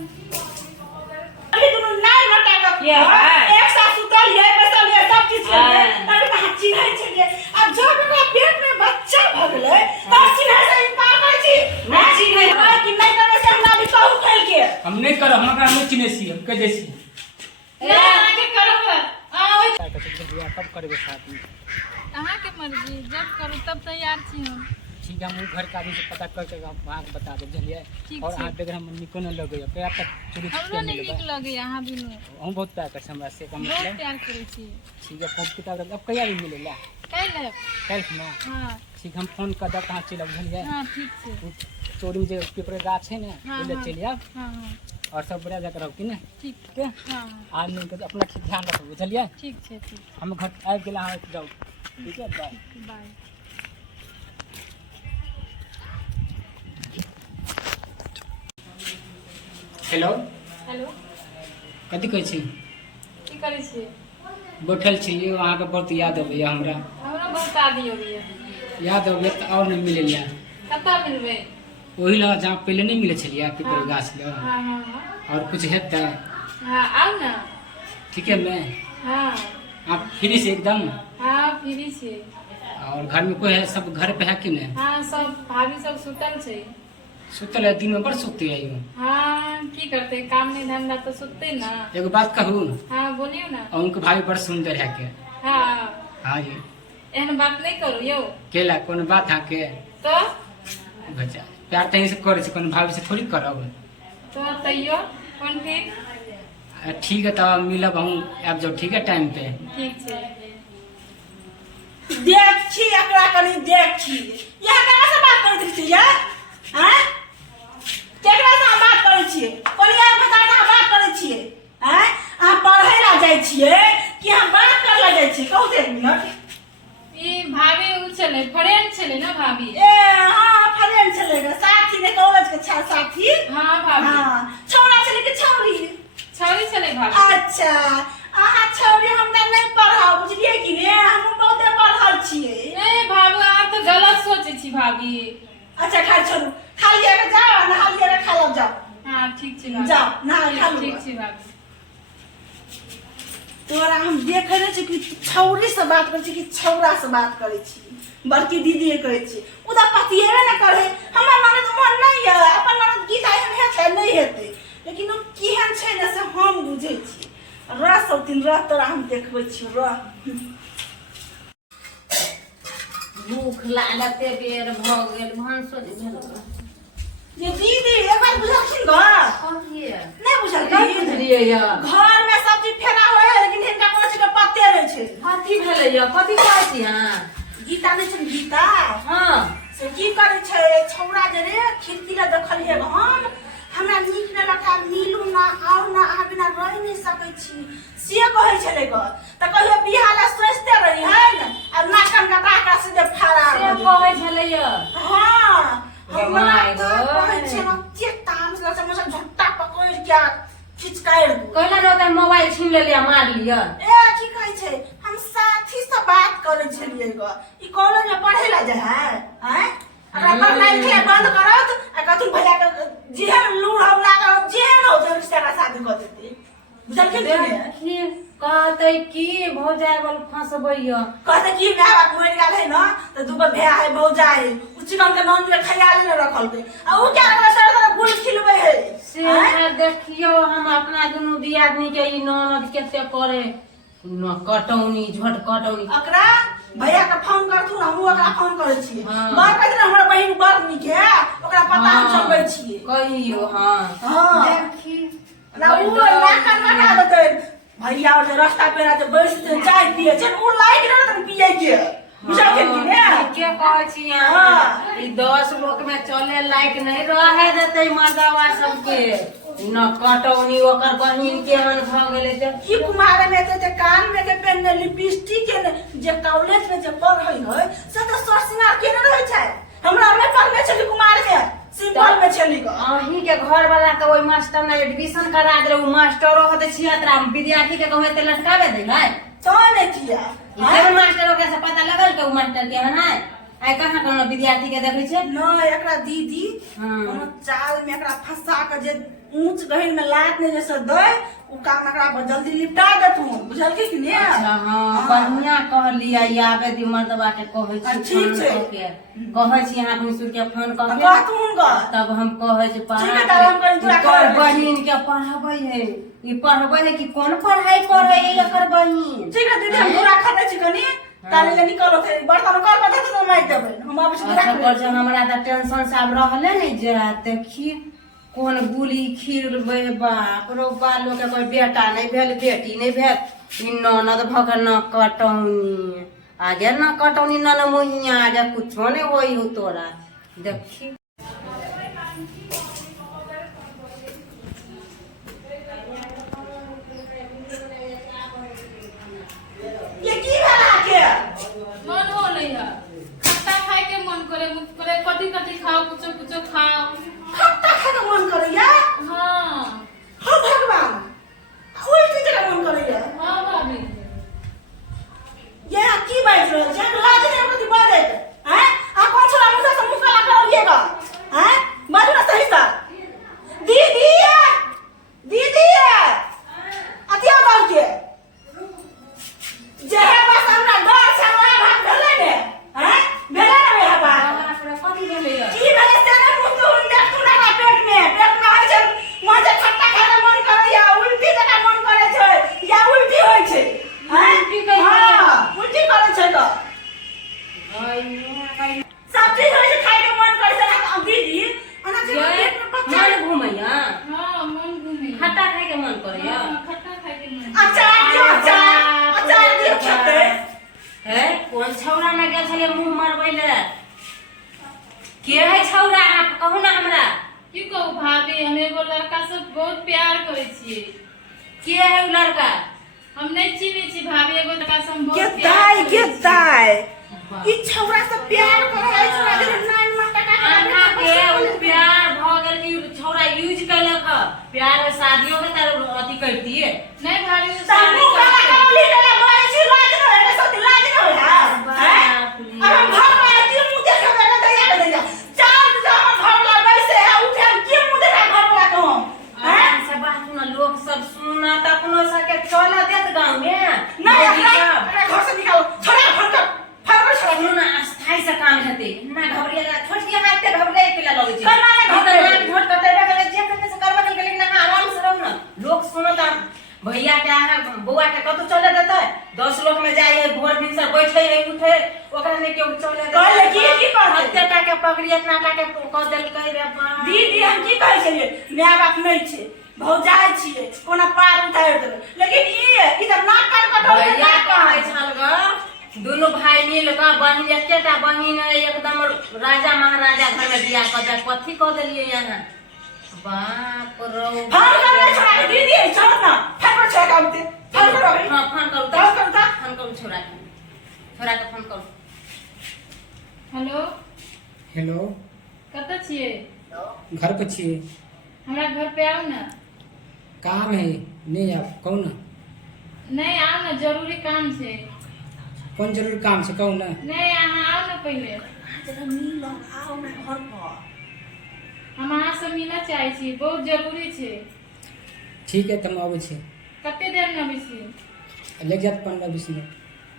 अभी तुम नहीं बता दो ये एक साथ सुतल है बैसल है सब चीज है तब हाथी नहीं छे अब जब ओकरा पेट में बच्चा भ गेलै तब चिन्ह से इनकार कर छी नहीं चिन्ह कि नहीं करे से हमरा भी कहू खेल के हम नहीं करब हमरा हम चिन्ह छी हम कह दै छी ए आगे करब कब करबे साथ में अहाँ के मर्जी जब करू तब तैयार छी हम ठीक है हम घर का आदमी से पता करके वहां के बता दे बुझलिए ठीक और छै। हां देख हम निको न लगे कया तक चोरी हमरो के नहीं मिलबा नीक लगे अहाँ बिनु हम बहुत प्यार कर हमरा से का बहुत मतलब प्यार करे छी ठीक है फोन किताब अब कया भी मिलेला कह ले कल ना हां ठीक हम फोन कर दब कहां चलब बुझलिए हां ठीक छै चोरी जे पेपर गाछ है ना हाँ, ले हाँ। चलिए हां हां और सब बढ़िया जगह रहो कि ना ठीक ठीक है हां आज नहीं तो अपना ठीक ध्यान रखो बुझलिए ठीक छै ठीक हम घर आ गेला हां जाओ ठीक है बाय बाय हेलो हेलो कथी कहै छी की करै छी बैठल छी अहाँ के बहुत याद अबैया हमरा हमरा बता दियौ ये याद अबैया त और नहीं मिलेला कता मिलबै वही लगा जहाँ पहले नहीं मिले छलिए पेपर गाछ लगा हां हां हां और कुछ हेतै हां आओ ना ठीक है मैं हां आप फ्री से एकदम हां फ्री छी और घर में कोई है सब घर पे है कि नहीं हां सब भाभी सब सुतल छै सुतल है दिन में बड़ सुतते है यूं हाँ की करते काम नहीं धंधा तो सुनते ना एगो बात कहूँ हाँ बोलियो ना और उनके भाई बड़ सुंदर है के हाँ हाँ जी एहन बात नहीं करो यो केला कौन बात है के तो बच्चा प्यार तही से करे से कौन भाभी से थोड़ी करब तो तैयो कौन ठीक ठीक है तब मिलब हम आब जाओ ठीक है टाइम पे ठीक छै देख छी एकरा कनी देख छी यह केना से बात करैत छी या हैं केकरा से बात करै छी कोन यार बता के बात करै छी हैं आ पढ़ै ला जाय छियै कि हम बात कर ला जाय छी कहू एक मिनट ई भाभी उ चले फ्रेंड चले ना भाभी ए हां फ्रेंड चले गे साथी ने कॉलेज के साथी हाँ भाभी हां छौरा चले के छौरी छौरी चले भाभी अच्छा अहाँ छौरी हमरा नहीं पढ़ाओ बुझलिए कि ने हम बहुते पढ़ल छियै नहीं भाभी आप तो गलत सोचे छी भाभी अच्छा खा छोड़ू खा लिया के जाओ नहा लिया के खा लो जाओ हाँ ठीक छै भाभी जाओ नहा खा लो ठीक छै भाभी तोरा हम देखे रहे छी कि छौरी से बात करे छी कि छौरा से बात करे छी बड़की दीदी करे छी उदा पतिएबे न करे हमर ननद मन नहीं है अपन ननद गीता एहन है छै नहीं हेते लेकिन उ केहन छै न से हम बुझै छी रह सब दिन रह तोरा हम देखबै छी रह भूख लागते बेर भ गेल भांसो जे भेल ये दीदी एक बार बुझलखिन ग कहिए नहीं बुझलखिन बुझलिए य घर में सब चीज फेरा होय है लेकिन हिनका कोनो चीज के पत्ते नहीं छै कथी भेलै य कथी कहै छी हां गीता नहीं छै गीता हां से की करे छै छौरा जे रे खिड़की ले देखलिए हम हमरा नीक न लगा नीलू ना आउ ना आ बिना रह नहीं सकै छी से कहै छले ग त कहियो बियाह ला सोचते रही है न आ नाकन का टाका से जे फरार से कहै छलै य हां हमरा गमाय गो। कहै छै न के ताम से समझ झट्टा पकड़ के खिचकाएर कहला न त मोबाइल छीन लेलिया मार लिया ए की कहै छै हम साथी से बात करे छलिए ग ई कॉलेज में पढ़े ला जाय है हैं अगर पढ़नाइ के बंद करत आ कथु भैया के जेहन लूर हम लागा जेहन हो जे रिश्ता का शादी कर देते बुझलखिन कि नहीं देखिए कहते की भौजाय बल फंसबै य कहते कि माय बाप मर गेल है ना तो दुगो भैया है भौजा है उचिकन के नंद के ख्याल न रखल के आ उ क्या करे सर गुल खिलबै है से देखियो हम अपना दुनु दियादनी के ई ननद केते करे न कटौनी झट कटौनी अकरा भैया के फोन करथु हम ओकरा फोन करे छी हाँ। बार कहते हमर बहिन बड़ नीक है ओकरा पता हम चलबै छी कहियो हां हां देखी ना उ लाकन लगा देते भैया और रास्ता पे रात बैठ के चाय पिए छै उ लाइक न त पिए के बुझलखिन कि ने के कहै छी हां ई 10 लोग में चले लायक नहीं रहे देते मर्दावा सबके न कटौनी ओकर बहिन के मन भ गेले त की कुमार में ते कान में के पेन लिपस्टिक के जे कॉलेज में जे पढ़ै है से तो सोसिंगार के न रहै छै हमरा में पढ़ले छली कुमार में सिंपल में छली ग अही के घर वाला त ओइ मास्टर ने एडमिशन करा दे उ मास्टरो होते छियात्रा विद्यार्थी के कहै ते लटकावे दे है तो ने किया इधर मास्टरों के से पता लगल के उ मास्टर के है आई कहाँ कोनो विद्यार्थी के देखै छै नहीं एकरा दीदी हाँ। कोनो चाल में एकरा फंसा के जे ऊंच गहिर में लात ने जैसे दे उ काम एकरा जल्दी निपटा दे तू बुझल की ने। अच्छा हाँ बढ़िया कहलिए आबे दी मर्दबा के कहै छी ठीक छै कहै छी यहाँ अपनी सुर के फोन कह के कह तू उनका तब हम कहै छी ठीक है, तब हम कहीं दूरा पढ़ा कर बहिन के पढ़ाबै है ई पढ़बै है कि कोन पढ़ाई पढ़ै है एकर बहिन। ठीक है दीदी हम पूरा खा छी कनी ताले ले निकलो थे बर्तन कर बता तो मार देबै हम अब से अच्छा पर जे हमरा त टेंशन साब रहले नै जे देखी कोन गुली खीर बाप रो बालो के कोई बेटा नहीं भेल बेटी नहीं भेल ई ननद भग न कटौनी आगे न कटौनी न मुहिया आगे कुछो नहीं होई हो तोरा देखी। ये की भेला के मन होले है खट्टा खाए के मन करे कथी कथी खाओ कुछ खाओ खट्टा खा के मन करैया। हाँ हो भगवान उल्टी जगह मन करैया। हाँ भाभी ये की बात रह जे लाज नहीं होती बाजे हैं आ कौन सा मुंह से मुंह काला करिएगा हैं बाजू ना सही सा दीदी दीदी अतिया बाल के जे है बस हमरा डर से हमरा भाग ढले ने हैं भेले ना मेरा बात कथी भेलै की भेले से ना मुंह तो देख तू ना पेट में है जे मुझे खट्टा खाए मन करैया उल्टी जगह मन करे छै या उल्टी होय छै हैं उल्टी करै छै। हां उल्टी करे छै तो सब चीज होय छै खाए के मन करे छै ना दीदी अना जी पेट में पच्चा मन घुमैया हाँ मन घूमे खट्टा खाए के मन करैया खट्टा खाए के मन अचार दियो अचार दियो खेते है कोन छौरा में गेल छले मुंह मारबै ले के है छौरा आप कहू ना हमरा की कहू भाभी हम एगो लड़का से बहुत प्यार करे छियै। के है उ लड़का हम नहीं चिन्हे छी भाभी एगो लड़का से हम के बहुत प्यार दाई करै के दाई ई छौरा से प्यार करे है छौरा के 9 महीना टका आधा के उ प्यार भ गेल कि छौरा यूज कैलक ह प्यार शादियों में तार अथी करतिए नहीं भाभी वो सामू काला काली वाला बोले छी लाज न है सत लाज न है हैं अब हम घर में आती मुंह देख के दैया दैया चार जमा घर वाला वैसे है उठे के मुंह देखा घर वाला को हैं से बात ना लोग सब सुना त अपनो सके चल देत गांव में नहीं अपना घर से निकालो छोड़ा फरक छोड़ा सुनो ना अस्थाई से काम हेते ना घबरिया छोटकी हाथ ते घबरे केला लगे छै करना नहीं घबरे। झोट कतेबे करे जे करने से करबे के लेकिन ना आराम से रहू ना लोग सुनत भैया के आहा बउआ के कतो चले देतै 10 लोग में जाय है भोर दिन से बैठे है उठे ओकरा ने केउ चले देतै कहले की कहते हत्ते टा के पकड़ी इतना टा के क देल कहि रे बा दीदी हम की कहै छलिए माय बाप नहीं छे भौजाई छिए कोना पार उतार देबै लेकिन ई त नाक कान कटोल भैया कहै छल ग दुनु भाई मिल क बहिन एकेटा बहिन एकदम राजा महाराजा घर में बियाह क दे कथी क देलिए यहाँ बाप रो फोन करने छोड़ा के दीदी छोड़ ना फोन छोड़ के आउते फोन करो हां फोन करू फोन करू ता फोन करू छोरा के फोन करू हेलो हेलो कतऽ छियै घर पे छिए हमरा घर पे आओ ना काम है नहीं आप कहू ना नहीं आओ ना जरूरी काम छै कौन जरूरी काम से कहू ना नहीं अहाँ आओ ना पहले जरा मिल आओ ना घर पर हम अहाँ से मिलऽ चाहै छी बहुत जरूरी छै। ठीक है तुम आबै छी कते देर में अबै छी लग जात 15-20 मिनट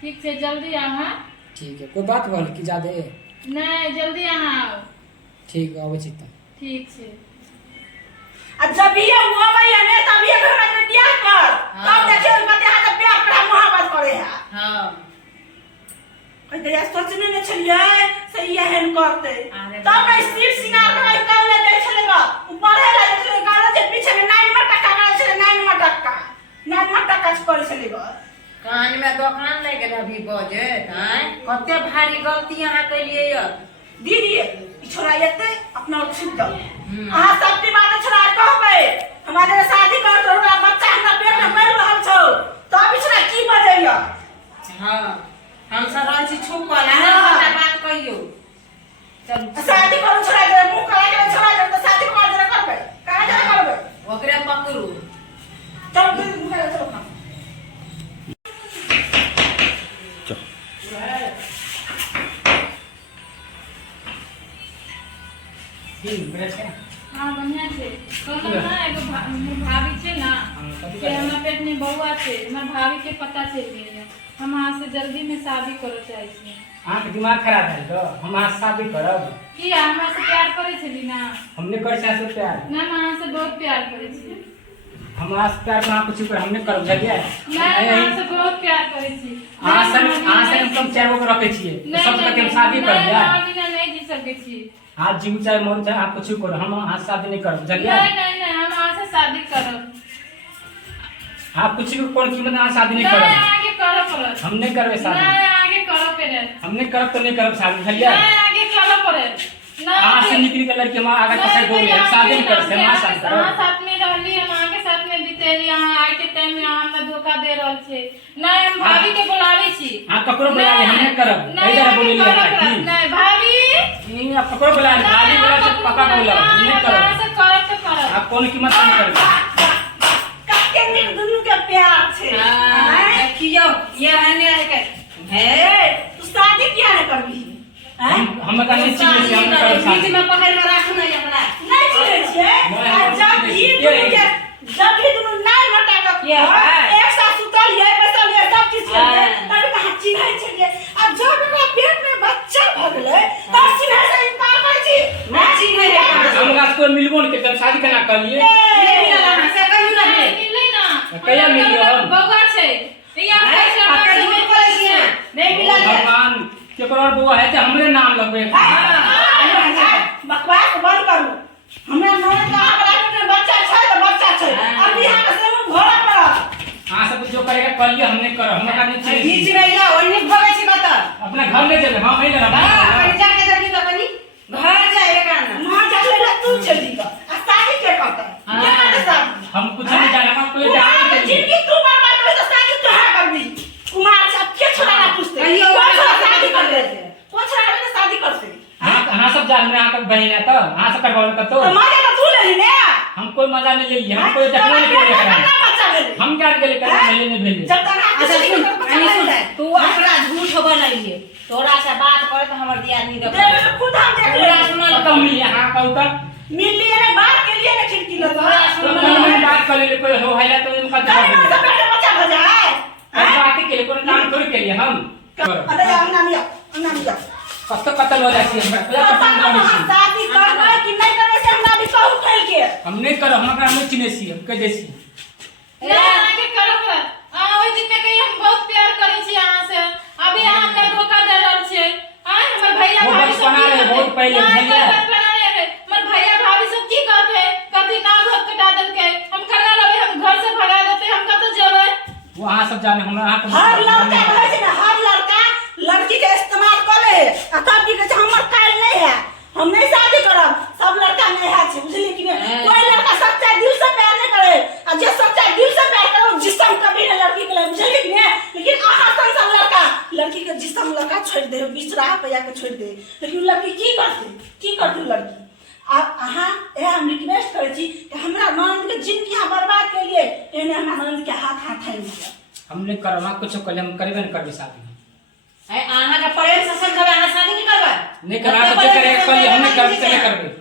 ठीक छै जल्दी अहाँ ठीक है कोई बात भल कि ज्यादा नहीं जल्दी अहाँ आओ ठीक है आबै छी त ठीक छै अच्छा भी हुआ भाई ने तभी घर में बियाह कर तब देखियो कते हाथ प्यार करा मोहब्बत करे है हां कहते या सोचने न छलिए से एहन करते अरे तब नहीं सिर सिंगार कर कर ले दे छलेगा ऊपर है ले छले गाना जे पीछे में 9 मट टका करे छले 9 मट टका करे छलेगा कान में दुकान ले गेल अभी बजे हैं कते भारी गलती यहाँ कैलिए य दीदी ई छोरा एते अपना छुप दो अहाँ सबके बात छोरा कहबे हमारे शादी कर तो बच्चा हमरा पेट में मर रहल छौ तब ई छोरा की बजैया हां हम सब रहै छी छुपल है बात कहियो चल शादी करू छोरा के मुंह काला के छोरा के तो शादी कर जरा करबे कहां जा करबे ओकरे पकड़ू चल दीदी मुंह काला चलो की मेरे से हाँ बढ़िया छे कहलो ना एगो भाभी छे ना के हमरा पेट में बउआ छे हमर भाभी के पता चल गेल हम अहाँ से जल्दी में शादी करे चाहे छी अहाँ के दिमाग खराब है तो हम अहाँ से शादी करब की हमरा से प्यार करे छली ना हमने कर से प्यार ना हम अहाँ से बहुत प्यार करे छी हम अहाँ से प्यार अहाँ कुछ कर हमने करब जलिए मैं अहाँ से बहुत प्यार करे छी अहाँ से हम कम चार गो के रखे छिए तो सब तक हम शादी कर दिया नहीं जी सके छी आप जीव चाहे मर चाहे आप कुछ करो हम अहाँ से शादी नहीं करब जलिए नहीं हम अहाँ से शादी करब आप कुछ भी कौन कीमत अहाँ शादी नहीं नहीं करब आगे करो पड़त हम नहीं करबे शादी नहीं आगे करो पड़े हमने करब तो नहीं करब शादी जलिए नहीं आगे करो पड़े अहाँ से निकल के लड़की हम आगे पीछे बोल शादी नहीं कर से हमारे साथ अहाँ करो साथ में रहली हम अहाँ के साथ में बितेली अहाँ आइ के टाइम में अहाँ हमरा धोखा दे रहल छे नहीं हम भाभी के बुलावे छी हां ककरो बुला ले हम नहीं करब ए जरा बोली ले की नहीं भाभी नहीं आप ककरो बुला ले भाभी बोला से पक्का बोला हम नहीं करब से करब तो करब आप कौन कीमत नहीं करब काके में दुनू के प्यार छे देखियो ये है तू शादी किया नहीं करबी हम का नहीं चाहिए से हम करब बीच शादी में पकड़ के रखना है अपना नहीं छे जब भी दुनू नाय मटा के एक साथ सुतल ये बैसल ये सब चीज के तब कहां चिन्है छे अब जब ओकरा पेट में बच्चा भ गेलै तब चिन्है से इनकार कर छी नहीं चिन्है है हम का कोई मिलबो नहीं के शादी केना कर लिए नहीं मिला ना से कहियो ना मिले ना कहिया मिलियो हम बउआ छे या कैसे पकड़ में पड़े छिए नहीं मिला ले भगवान केकरो बुआ है तो हमरे नाम लगबे बकवास बंद करू हमरा ननद का बराबर में बच्चा छै तो बच्चा छै अभी यहां के से घोड़ा पर हां सब जो करेगा कर लिए हमने कर हम का नहीं चाहिए बीच में या ओन्नी भगे छी कत अपना घर ले चले हां नहीं लेना कहीं जाके दर्दी तो कनी घर जाए काना मां जाके ले तू चली ग आ शादी के करता के करता शादी हम कुछ नहीं जाने हम कोई जाने नहीं जिंदगी तू बर्बाद कर तो शादी तो है करबी कुमार सब के छोड़ा ना पूछते कहियो कौन सा शादी कर लेते कौन सा शादी करते हां सब जान में आके बहन है तो हां से करवावे का तो तो मजा तो तू ले ली ने हम कोई मजा नहीं ले लिए हम कोई देखने नहीं ले रहे बच्चा ले हम क्या के लिए कर मिले नहीं भेले जब तक अच्छा सुन तू अपना झूठ बनाइए तोरा से बात करे तो हमर दियादनी देख खुद हम देख पूरा ले सुनल तो मिल यहां कहू तो मिल लिए ने बात के लिए ने खिड़की लगा तो मैं बात कर ले कोई हो हैला तो उनका कहीं जवाब ना दे बच्चा भजाए हम बात के लिए कोई काम थोड़ी के लिए हम अरे अंगना में जा कब कत्ल हो जाती है हमरा पसंद नहीं छी शादी करबै कि नहीं करबै से हमरा भी कहू खेल के हम नहीं करो हमरा हम चिने छी हम कह देसी ना आगे करो पर ओइ दिन में कही हम बहुत प्यार करे छी अहाँ से अभी अहाँ हमरा धोखा दे रहल छे हमर भैया वो भाभी बचपना रहे बहुत पहले भैया बचपना रहे हमर भैया भाभी सब की कहते कभी ना घर कटा देलके हम करना लगे हम घर से भगा देते हम कत जेबै वो हां सब जाने हमरा हां हर लड़का कहै छै ना हर लड़का लड़की के इस्तेमाल करे आ तब की कहै छै हमर काल नहीं है हम नहीं शादी करब सब लड़का नहीं है छै बुझली कि नहीं कोई लड़का सच्चा दिल से प्यार नहीं करे आ जे सच्चा दिल से प्यार करे जिस्म कभी नहीं लड़की के लिए बुझली कि नहीं लेकिन आहा सन लड़का लड़की के जिस्म लड़का छोड़ दे बीच राह पे जाके छोड़ दे लेकिन लड़की की करती लड़की आप अहाँ ए हम रिक्वेस्ट करे छी कि हमरा ननद के जिंदगी यहाँ बर्बाद के लिए एने हमरा ननद के हाथ थाम दिया हम नहीं करो हम कुछ कर ले हम करबे नहीं करबे शादी आहा का प्रेम से समझावे आहा शादी नहीं करबा नहीं करा तो करे हम नहीं करबे